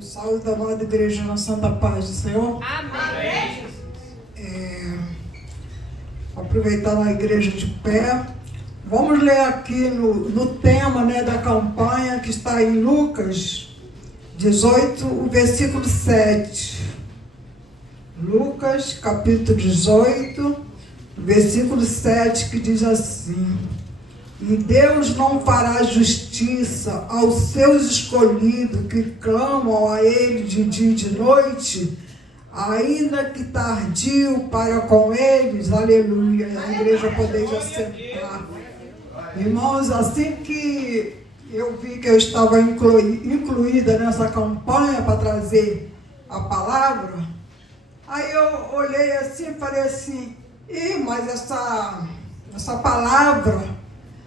Saúde da amada igreja na santa paz do Senhor. Amém. Aproveitando a igreja de pé, vamos ler aqui no tema, da campanha que está em Lucas 18, o versículo 7. Lucas, capítulo 18, versículo 7, que diz assim: E Deus não fará justiça aos seus escolhidos que clamam a Ele de dia e de noite, ainda que tardio para com eles. Aleluia. A igreja poderia sentar. Irmãos, assim que eu vi que eu estava incluída nessa campanha para trazer a palavra, aí eu olhei assim e falei assim: mas essa palavra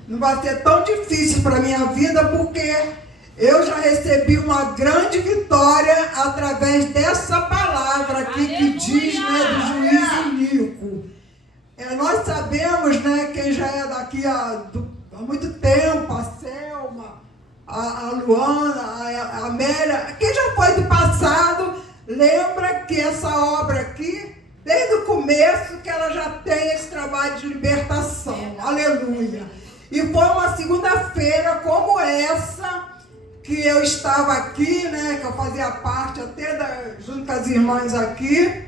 não vai ser tão difícil para a minha vida, porque eu já recebi uma grande vitória através dessa palavra aqui que diz, do juízo iníquo. Nós sabemos, quem já é daqui há muito tempo, a Selma, a Luana, a Amélia, quem já foi do passado, lembra que essa obra aqui, desde o começo, que ela já tem esse trabalho de libertação. Aleluia. E foi uma segunda-feira como essa, que eu estava aqui, que eu fazia parte até junto com as irmãs aqui,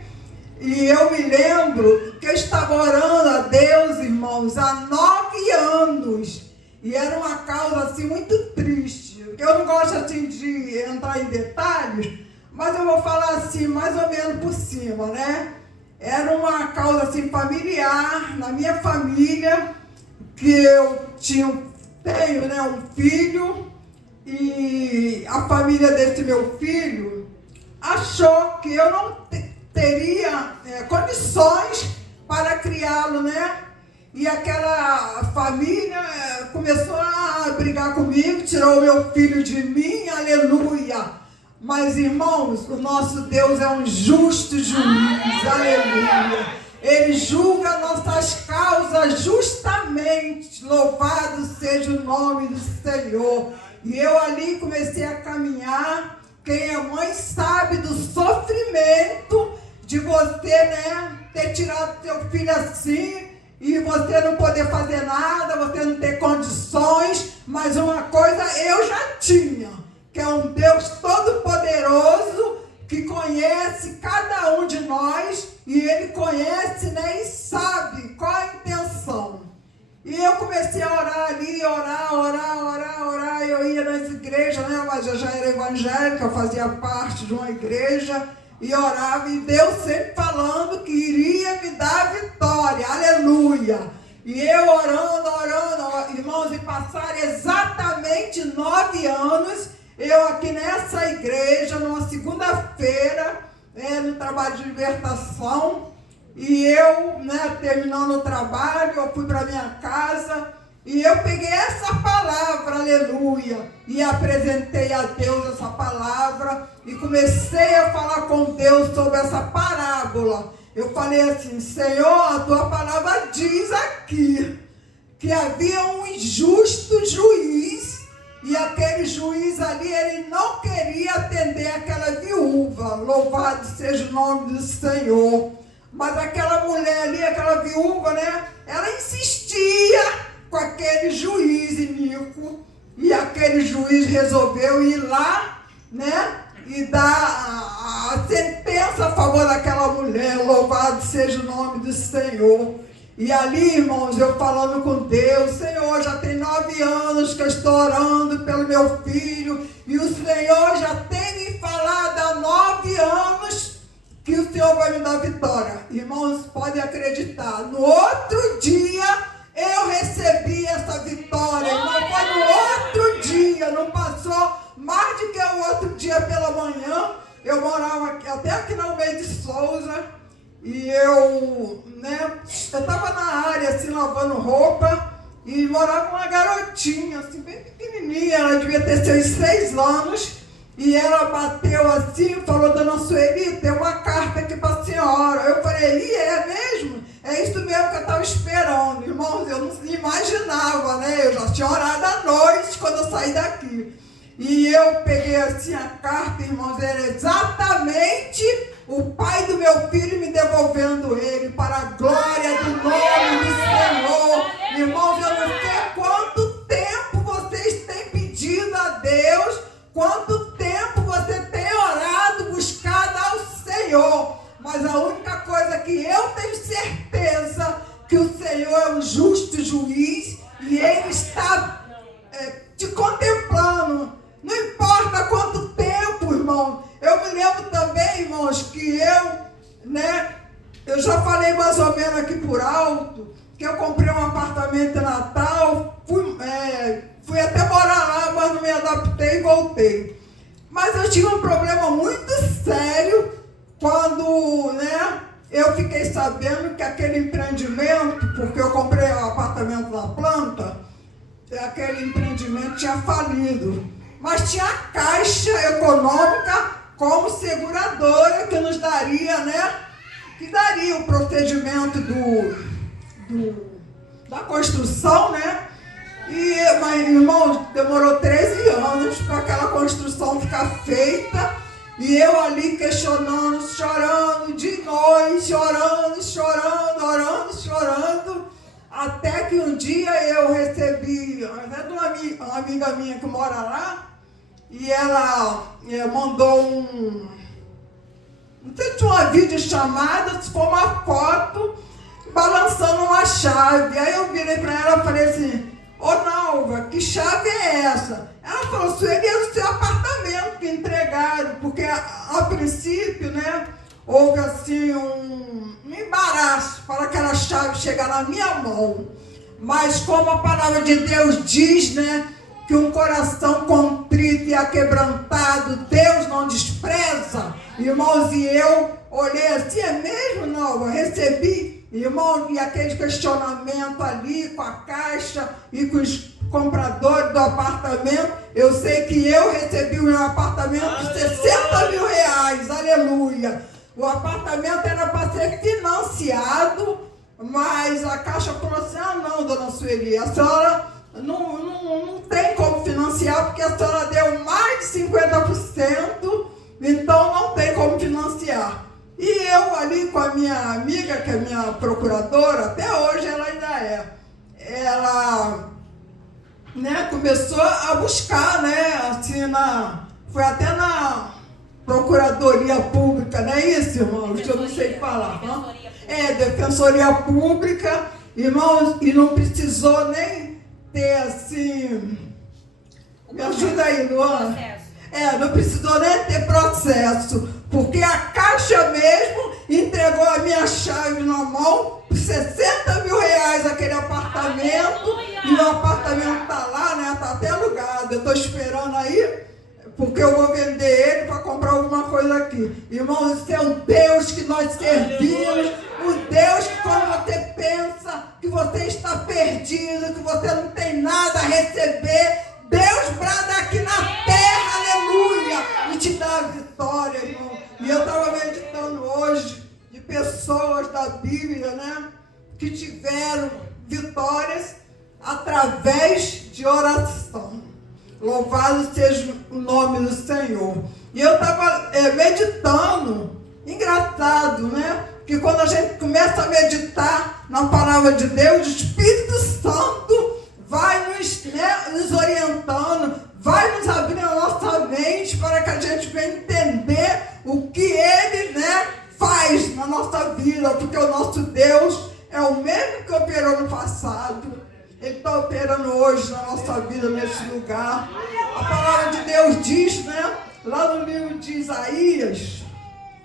e eu me lembro que eu estava orando a Deus, irmãos, há 9 anos, e era uma causa assim muito triste. Eu não gosto assim de entrar em detalhes, mas eu vou falar assim, mais ou menos por cima, Era uma causa assim familiar, na minha família, que eu tenho um filho, e a família desse meu filho achou que eu não teria condições para criá-lo, E aquela família começou a brigar comigo, tirou o meu filho de mim, aleluia. Mas, irmãos, o nosso Deus é um justo juiz, aleluia. Ele julga nossas causas justamente. Louvado seja o nome do Senhor. E eu ali comecei a caminhar. Quem é mãe sabe do sofrimento de você, ter tirado seu filho assim, e você não poder fazer nada, você não ter condições. Mas uma coisa eu já tinha, que é um Deus todo-poderoso, que conhece cada um de nós, e Ele conhece, e sabe qual a intenção. E eu comecei a orar ali, orar, eu ia nas igrejas, mas eu já era evangélica, eu fazia parte de uma igreja, e orava, e Deus sempre falando que iria me dar vitória, aleluia. E eu orando, irmãos, e passaram exatamente 9 anos, eu aqui nessa igreja, numa segunda-feira, no trabalho de libertação, e eu, terminando o trabalho, eu fui para minha casa, e eu peguei essa palavra, aleluia, e apresentei a Deus essa palavra, e comecei a falar com Deus sobre essa parábola. Eu falei assim: Senhor, a tua palavra diz aqui, que havia um injusto juiz, e aquele juiz ali, ele não queria atender aquela viúva. Louvado seja o nome do Senhor. Mas aquela mulher ali, aquela viúva, ela insistia com aquele juiz iníquo. E aquele juiz resolveu ir lá, e dar a sentença a favor daquela mulher. Louvado seja o nome do Senhor. E ali, irmãos, eu falando com Deus: Senhor, já tem 9 anos que eu estou orando pelo meu filho, e o Senhor já tem me falado há 9 anos que o Senhor vai me dar vitória. Irmãos, podem acreditar, no outro dia eu recebi essa vitória. Não foi no outro dia, não passou mais do que o outro dia pela manhã. Eu morava até aqui no meio de Souza, e eu estava na área, assim, lavando roupa, e morava uma garotinha, assim, bem pequenininha, ela devia ter seus 6 anos, e ela bateu assim e falou: Dona Sueli, tem uma carta aqui para a senhora. Eu falei: é mesmo? É isso mesmo que eu estava esperando. Irmãos, eu não imaginava, eu já tinha orado à noite quando eu saí daqui. E eu peguei assim a carta, irmãos, era exatamente o pai do meu filho me devolvendo ele para a glória do nome do Senhor. Irmãos, eu não sei quanto tempo vocês têm pedido a Deus, quanto tempo você tem orado, buscado ao Senhor. Mas a única coisa que eu tenho certeza que o Senhor é um justo juiz e Ele está te contemplando. Não importa quanto tempo, irmão. Eu me lembro também, irmãos, que eu já falei mais ou menos aqui por alto, que eu comprei um apartamento em Natal, fui até morar lá, mas não me adaptei e voltei. Mas eu tive um problema muito sério quando, eu fiquei sabendo que aquele empreendimento, porque eu comprei um apartamento na planta, aquele empreendimento tinha falido. Mas tinha a Caixa Econômica como seguradora que nos daria, que daria o procedimento da construção, Mas, irmãos, demorou 13 anos para aquela construção ficar feita. E eu ali questionando, chorando de noite, orando, chorando. Até que um dia eu recebi, até de uma amiga minha que mora lá, e ela mandou não sei se uma videochamada, se for uma foto, balançando uma chave. Aí eu virei para ela e falei assim: ô Nalva, que chave é essa? Ela falou: Sueli, é do seu apartamento que entregaram, porque a princípio, houve assim um embaraço para aquela chave chegar na minha mão. Mas como a palavra de Deus diz, que um coração contrito e aquebrantado, Deus não despreza. Irmãos, e eu olhei assim: é mesmo, não? Eu recebi, irmão, e aquele questionamento ali com a Caixa e com os compradores do apartamento. Eu sei que eu recebi o meu apartamento de 60 mil reais, aleluia. O apartamento era para ser financiado, mas a Caixa falou assim: ah, não, dona Sueli, a senhora não tem como financiar, porque a senhora deu mais de 50%, então não tem como financiar. E eu ali com a minha amiga, que é minha procuradora, até hoje ela ainda ela começou a buscar, assim, foi até na Procuradoria Pública, não é isso, irmãos? Eu não sei falar. Defensoria Pública, irmãos, e não precisou nem ter assim. Me ajuda aí, Luana. Não precisou nem ter processo, porque a Caixa mesmo entregou a minha chave na mão por 60 mil reais aquele apartamento. Aleluia! E o apartamento está lá, está até alugado. Eu estou esperando aí, porque eu vou vender ele para comprar alguma coisa aqui. Irmãos, esse é o Deus que nós servimos, o Deus que quando você pensa que você está perdido, que você não tem nada a receber, Deus brada aqui na terra, aleluia, e te dá a vitória, irmão. E eu estava meditando hoje de pessoas da Bíblia, que tiveram vitórias através de oração. Louvado seja o nome do Senhor. E eu estava meditando, engraçado, que quando a gente começa a meditar na palavra de Deus, o Espírito Santo vai nos orientando, vai nos abrindo a nossa mente para que a gente venha entender o que Ele faz na nossa vida, porque o nosso Deus é o mesmo que operou no passado. Ele está operando hoje na nossa vida, nesse lugar. A palavra de Deus diz, lá no livro de Isaías,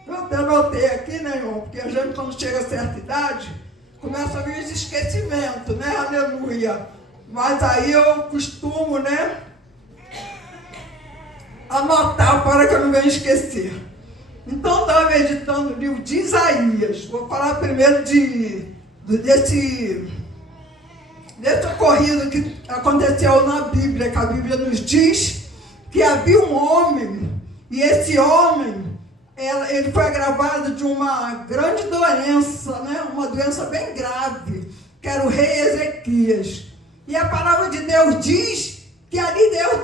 eu até anotei aqui, irmão, porque a gente, quando chega a certa idade, começa a vir esse esquecimento, aleluia. Mas aí eu costumo, anotar para que eu não venha esquecer. Então, eu estava meditando no livro de Isaías. Vou falar primeiro desse ocorrido que aconteceu na Bíblia, que a Bíblia nos diz que havia um homem, e esse homem, ele foi agravado de uma grande doença, uma doença bem grave, que era o rei Ezequias. E a palavra de Deus diz que ali Deus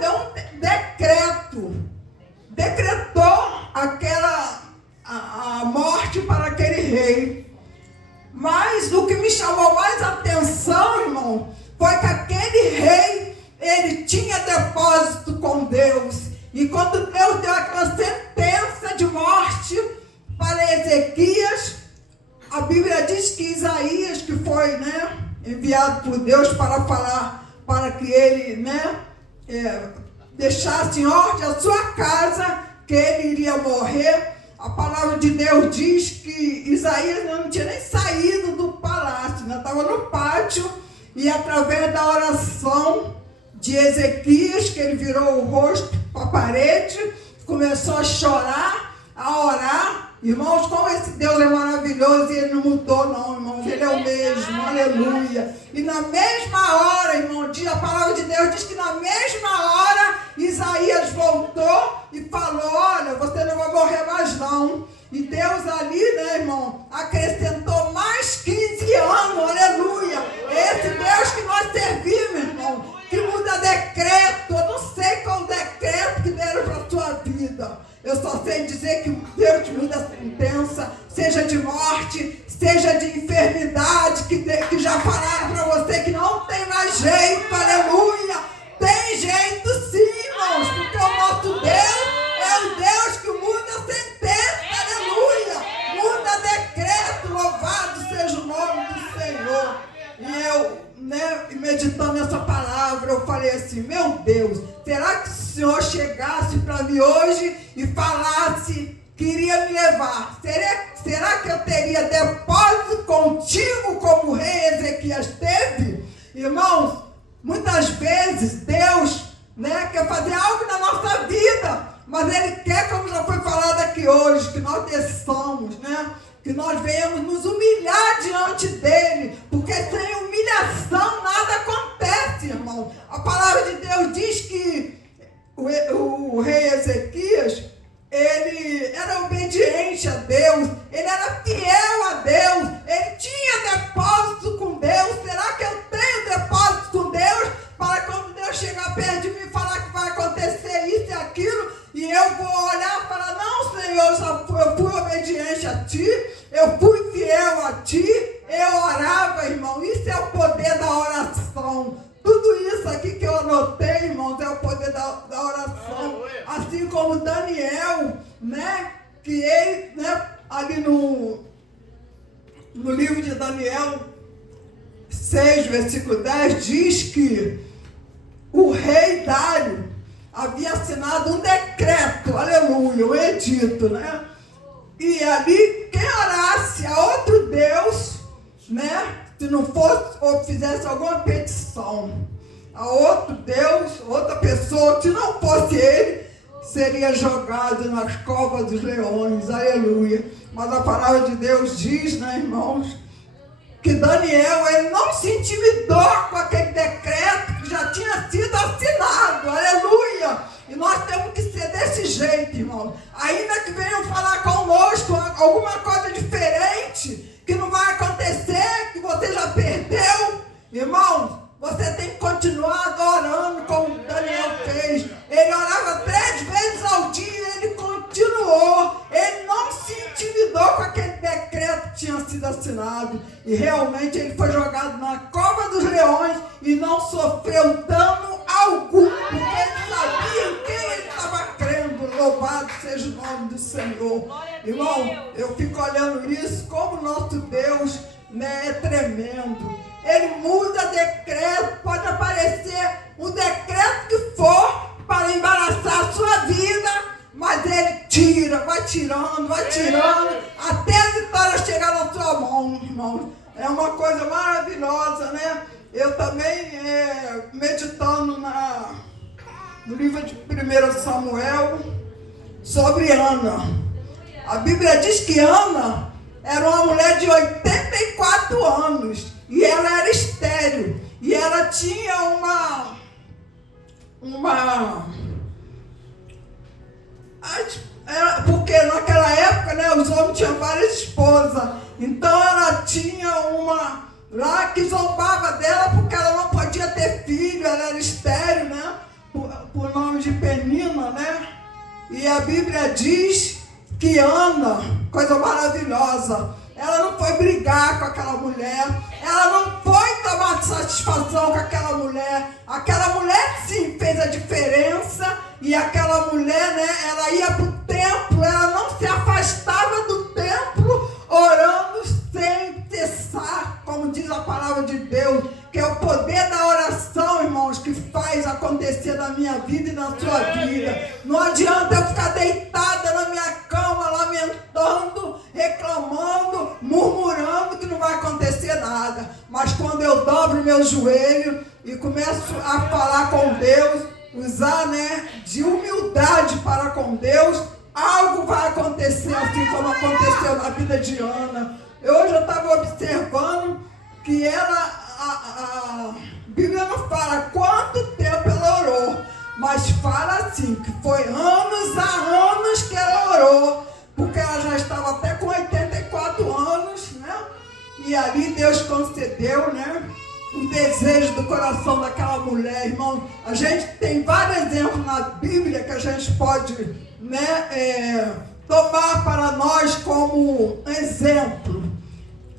decretou a morte para aquele rei. Mas o que me chamou mais atenção, irmão, foi que aquele rei, ele tinha depósito com Deus. E quando Deus deu aquela sentença de morte para Ezequias, a Bíblia diz que Isaías, que foi, enviado por Deus para falar, para que ele, deixasse em ordem a sua casa, que ele iria morrer. A palavra de Deus diz que Isaías não tinha nem saído do palácio, estava no pátio, e através da oração de Ezequias, que ele virou o rosto para a parede, começou a chorar, a orar. Irmãos, como esse Deus é maravilhoso, e ele não mudou não, irmãos, ele é o mesmo, aleluia. E na mesma hora, irmão, a palavra de Deus diz que na mesma hora, Isaías voltou e falou: olha, você não vai morrer mais não. E Deus ali, irmão, acrescentou mais 15 anos, aleluia. Esse Deus que nós servimos, irmão, que muda decreto. Eu não sei qual decreto que deram para a sua vida. Eu só sei dizer que Deus muda a sentença, seja de morte, seja de enfermidade, que já falaram para você que não tem mais jeito, aleluia. Tem jeito sim, irmãos, porque o nosso Deus é o Deus que muda a sentença, aleluia. Muda decreto, louvado seja o nome do Senhor. E eu, meditando nessa palavra, eu falei assim: meu Deus, será que o Senhor chegasse para mim hoje e falasse que iria me levar? Será que eu teria depósito contigo como o rei Ezequias teve? Irmãos, muitas vezes Deus quer fazer algo na nossa vida, mas Ele quer, como já foi falado aqui hoje, que nós desçamos, que nós venhamos nos humilhar diante dEle, porque sem humilhação nada acontece, irmão. A palavra de Deus diz que o rei Ezequias, ele era obediente a Deus, ele era fiel a Deus, ele tinha depósito com Deus. Será que eu tenho depósito com Deus, para quando Deus chegar perto de mim e falar que vai acontecer isso e aquilo, e eu vou olhar e falar: não, Senhor, eu fui obediente a Ti, eu fui fiel a Ti, eu orava, irmão. Isso é o poder da oração. Tudo isso aqui que eu anotei, irmãos, é o poder da oração. Assim como Daniel, que ele, ali no livro de Daniel 6, versículo 10, diz que o rei Dário havia assinado um decreto, aleluia, um edito, E ali, quem orasse a outro Deus, se não fosse ou fizesse alguma petição a outro Deus, outra pessoa, se não fosse ele, seria jogado nas covas dos leões, aleluia. Mas a palavra de Deus diz, irmãos, que Daniel, ele não se intimidou com aquele decreto que já tinha sido assinado, aleluia. E nós temos que ser desse jeito, irmão. Ainda que venham falar conosco alguma coisa diferente, que não vai acontecer, que você já perdeu, irmãos, você tem que continuar adorando como Daniel fez. Ele orava 3 vezes ao dia, ele continuou. Ele não se intimidou com aquele decreto que tinha sido assinado. E realmente ele foi jogado na cova dos leões e não sofreu dano algum, porque ele sabia em quem ele estava crendo. Louvado seja o nome do Senhor. Irmão, eu fico olhando isso, como o nosso Deus é tremendo. Ele muda decreto, pode aparecer um decreto que for para embaraçar a sua vida, mas ele tira, vai tirando, até a vitória chegar na sua mão, irmão. É uma coisa maravilhosa, Eu também, meditando no livro de 1 Samuel, sobre Ana. A Bíblia diz que Ana era uma mulher de 84 anos. E ela era estéril. E ela tinha porque naquela época, os homens tinham várias esposas. Então ela tinha uma lá que zombava dela porque ela não podia ter filho. Ela era estéril, por nome de Penina. E a Bíblia diz que Ana, coisa maravilhosa, ela não foi brigar com aquela mulher, ela não foi tomar satisfação com aquela mulher. Aquela mulher sim fez a diferença, e aquela mulher, né, ela ia para o templo, ela não se afastava do templo, orando sem cessar, como diz a palavra de Deus, que é o poder da oração, irmãos, que faz acontecer na minha vida e na sua vida. Não adianta eu ficar deitada na minha cama, lamentando, reclamando, murmurando, que não vai acontecer nada. Mas quando eu dobro meu joelho e começo a falar com Deus, usar, né, de humildade para com Deus, algo vai acontecer, assim como aconteceu na vida de Ana. Hoje eu estava observando que ela, a Bíblia não fala quanto tempo ela orou, mas fala assim, que foi anos a anos que ela orou, porque ela já estava até com 84 anos, né? E ali Deus concedeu, né, o desejo do coração daquela mulher, irmão. A gente tem vários exemplos na Bíblia que a gente pode, né, tomar para nós como exemplo.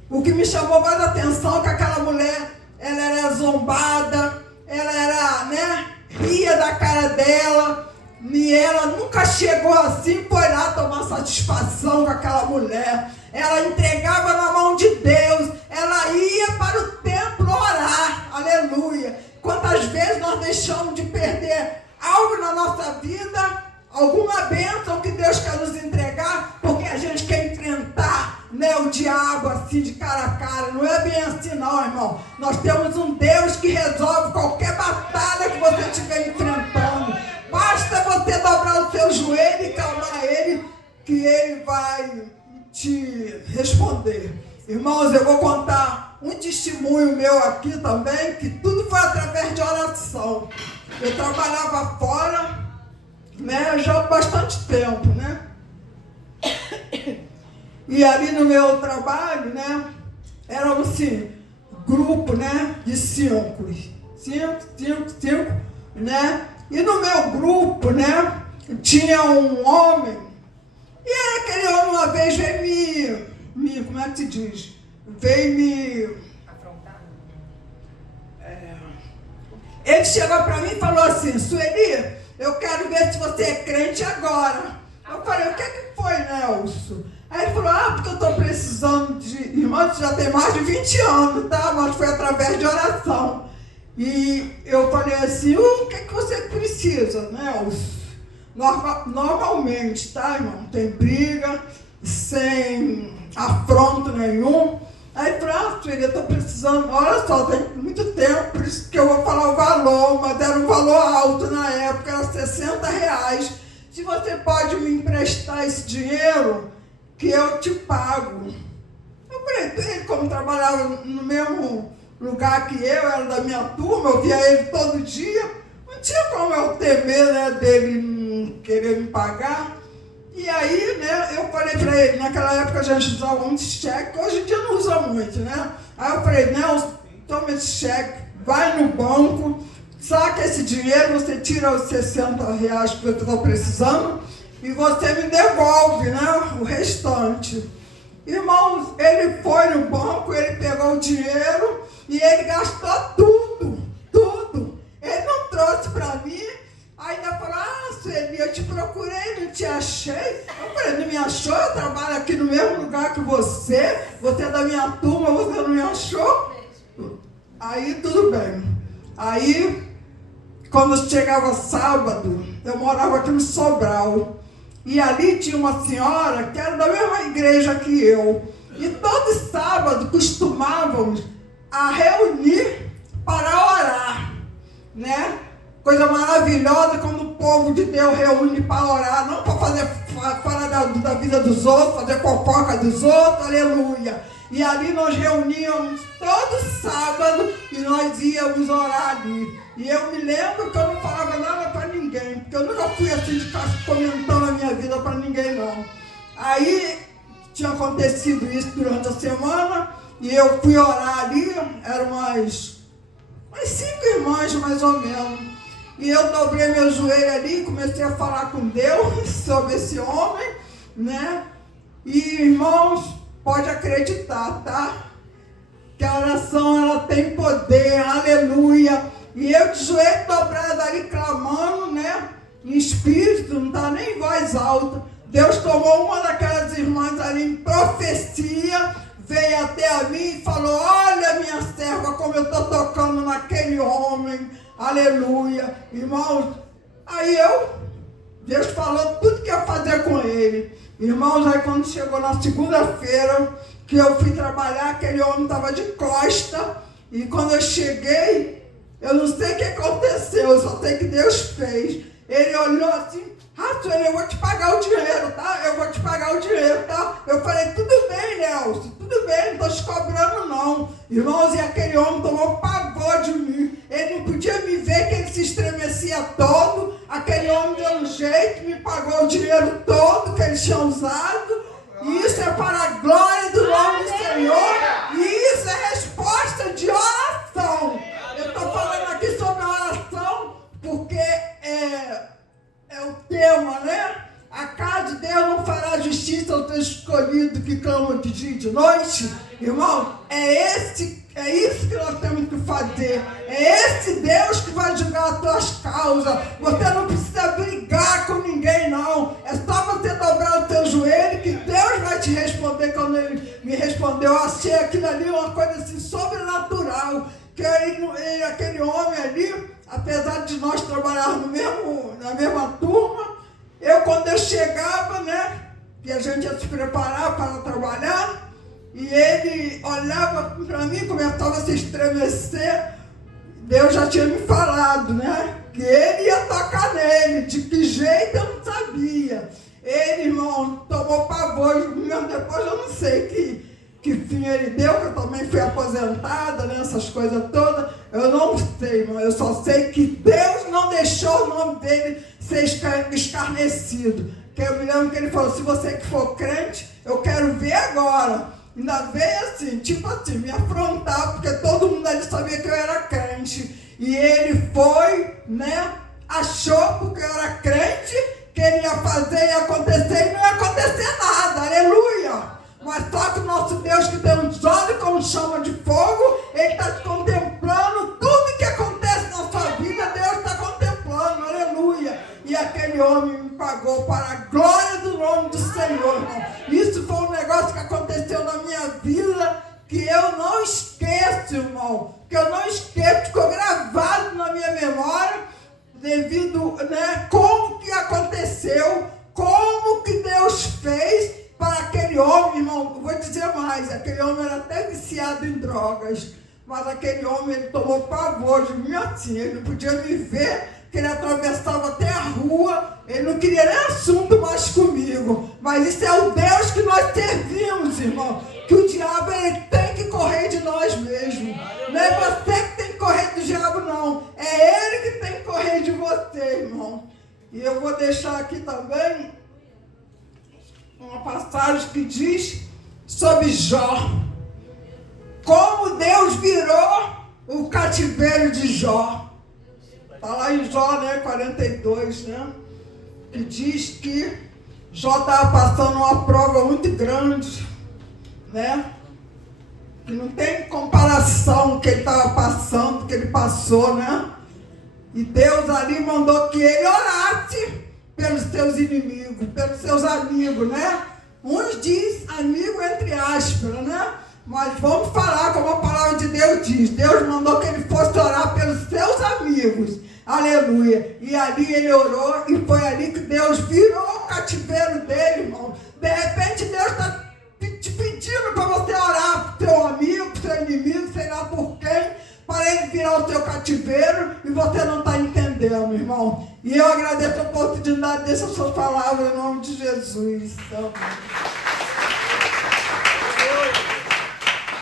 O que me chamou mais a atenção é que aquela mulher, ela era zombada, ela era, né, ria da cara dela, e ela nunca chegou assim, foi lá tomar satisfação com aquela mulher. Ela entregava na mão de Deus, ela ia para o templo orar, aleluia. Quantas vezes nós deixamos de perder algo na nossa vida, alguma bênção que Deus quer nos entregar, porque a gente quer enfrentar, né, o diabo assim de cara a cara. Não é bem assim não, irmão. Nós temos um Deus que resolve qualquer batalha que você estiver enfrentando. Basta você dobrar o seu joelho e clamar a Ele, que Ele vai te responder. Irmãos, eu vou contar um testemunho meu aqui também, que tudo foi através de oração. Eu trabalhava fora, né, já há bastante tempo, né? E ali no meu trabalho, né, era assim, grupo, né, de cinco, né? E no meu grupo, né, tinha um homem, e aquele homem uma vez veio me como é que se diz? Veio me afrontar. Ele chegou para mim e falou assim: Sueli, eu quero ver se você é crente agora. Eu falei: o que foi, Nelson? Aí ele falou: porque eu estou precisando de... Irmão, já tem mais de 20 anos, tá? Mas foi através de oração. E eu falei assim: o que você precisa, Nelson? Normalmente, tá, irmão? Tem briga, sem afronto nenhum. Aí ele falou: filha, eu estou precisando... Olha só, tem muito tempo, por isso que eu vou falar o valor, mas era um valor alto na época, era R$60. Se você pode me emprestar esse dinheiro, que eu te pago. Eu falei: ele, como trabalhava no mesmo lugar que eu, era da minha turma, eu via ele todo dia, não tinha como eu temer, né, dele não querer me pagar. E aí, né, eu falei para ele, naquela época a gente usava muito cheque, hoje em dia não usa muito, né? Aí eu falei: Nelson, toma esse cheque, vai no banco, saca esse dinheiro, você tira os R$60 que eu estou precisando e você me devolve, né, o restante. Irmãos, ele foi no banco, ele pegou o dinheiro e ele gastou tudo. Ele não trouxe para mim, ainda falou: Sueli, eu te procurei, não te achei. Eu falei: não me achou? Eu trabalho aqui no mesmo lugar que você é da minha turma, você não me achou? Aí tudo bem. Aí, quando chegava sábado, eu morava aqui no Sobral. E ali tinha uma senhora que era da mesma igreja que eu. E todo sábado costumávamos a reunir para orar, né? Coisa maravilhosa quando o povo de Deus reúne para orar, não para falar da vida dos outros, fazer fofoca dos outros, aleluia. E ali nós reuníamos todo sábado e nós íamos orar ali. E eu me lembro que eu não falava nada para ninguém, porque eu nunca fui assim de ficar comentando a minha vida para ninguém, não. Aí tinha acontecido isso durante a semana e eu fui orar ali, eram umas 5 irmãs mais ou menos. E eu dobrei meu joelho ali e comecei a falar com Deus. sobre esse homem, né? E, irmãos, pode acreditar, tá? Que a oração, ela tem poder, aleluia. E eu de joelho dobrado ali, clamando, né? Em espírito, não está nem em voz alta. Deus tomou uma daquelas irmãs ali em profecia, veio até a mim e falou: olha, minha serva, como eu estou tocando naquele homem, aleluia. Irmãos, aí Deus falou tudo que ia fazer com ele. Irmãos, aí quando chegou na segunda-feira, que eu fui trabalhar, aquele homem estava de costa, e quando eu cheguei, eu não sei o que aconteceu, eu só sei que Deus fez. Ele olhou assim: Sueli, eu vou te pagar o dinheiro, tá? Eu vou te pagar o dinheiro, tá? Eu falei: tudo bem, Nelson, tudo bem, não estou te cobrando não. Irmãos, e aquele homem tomou pavor de mim. Ele não podia me ver, que ele se estremecia todo. Aquele homem deu um jeito, me pagou o dinheiro todo que ele tinha usado. Isso é para a glória do nome do Senhor. E isso é resposta de oração. Eu estou falando aqui sobre oração porque é o tema, né? A casa de Deus não fará justiça aos teus escolhidos que clamam de dia e de noite. Irmão, é isso que nós temos que fazer. É esse Deus que vai julgar as tuas causas. Você não precisa brigar com ninguém, não. É só você dobrar o teu joelho que Deus vai te responder. Quando ele me respondeu, eu achei aquilo ali uma coisa assim sobrenatural. Que aquele homem ali, apesar de nós trabalharmos na mesma turma, quando eu chegava, né, que a gente ia se preparar para trabalhar, e ele olhava para mim, começava a se estremecer. Deus já tinha me falado, né, que ele ia tocar nele. De que jeito eu não sabia. Ele, irmão, tomou pavor. Mesmo depois eu não sei que fim ele deu, que eu também fui aposentada, né, essas coisas todas. Eu não sei, irmão. Eu só sei que Deus não deixou o nome dele ser escarnecido. Que eu me lembro que ele falou: se você que for crente, eu quero ver agora. Ainda veio assim, tipo assim, me afrontar, porque todo mundo ali sabia que eu era crente. E ele foi, né, achou porque eu era crente, que ele ia fazer, ia acontecer, e não ia acontecer nada, aleluia. Mas só que o nosso Deus, que tem uns olhos como chama de fogo, ele está contemplando tudo que acontece na sua vida. Deus está contemplando, aleluia. E aquele homem me pagou para a glória do nome do Senhor, irmão. Isso foi um negócio que aconteceu na minha vida, que eu não esqueço, irmão. Que eu não esqueço, ficou gravado na minha memória, devido, né, como que aconteceu, como que Deus fez para aquele homem, irmão. Eu vou dizer mais, aquele homem era até viciado em drogas, mas aquele homem, ele tomou pavor de mim assim, ele não podia me ver, que ele atravessava até a rua, ele não queria nem assunto mais comigo. Mas isso é o Deus que nós servimos, irmão, que o diabo, ele tem que correr de nós mesmos. Não é você que tem que correr do diabo, não, é ele que tem que correr de você, irmão. E eu vou deixar aqui também uma passagem que diz sobre Jó. Como Deus virou o cativeiro de Jó. Está lá em Jó, né, 42, né? Que diz que Jó estava passando uma prova muito grande, né? Que não tem comparação que ele estava passando, que ele passou, né? E Deus ali mandou que ele orasse pelos seus inimigos, pelos seus amigos, né? Uns diz amigo entre aspas, né? Mas vamos falar como a palavra de Deus diz. Deus mandou que ele fosse orar pelos seus amigos. Aleluia. E ali ele orou, e foi ali que Deus virou o cativeiro dele, irmão. De repente Deus está te pedindo para você orar para o teu amigo, para o seu inimigo, sei lá por quem, para ele virar o teu cativeiro, e você não está entendendo, irmão. E eu agradeço a oportunidade dessas suas palavras em nome de Jesus. Amém.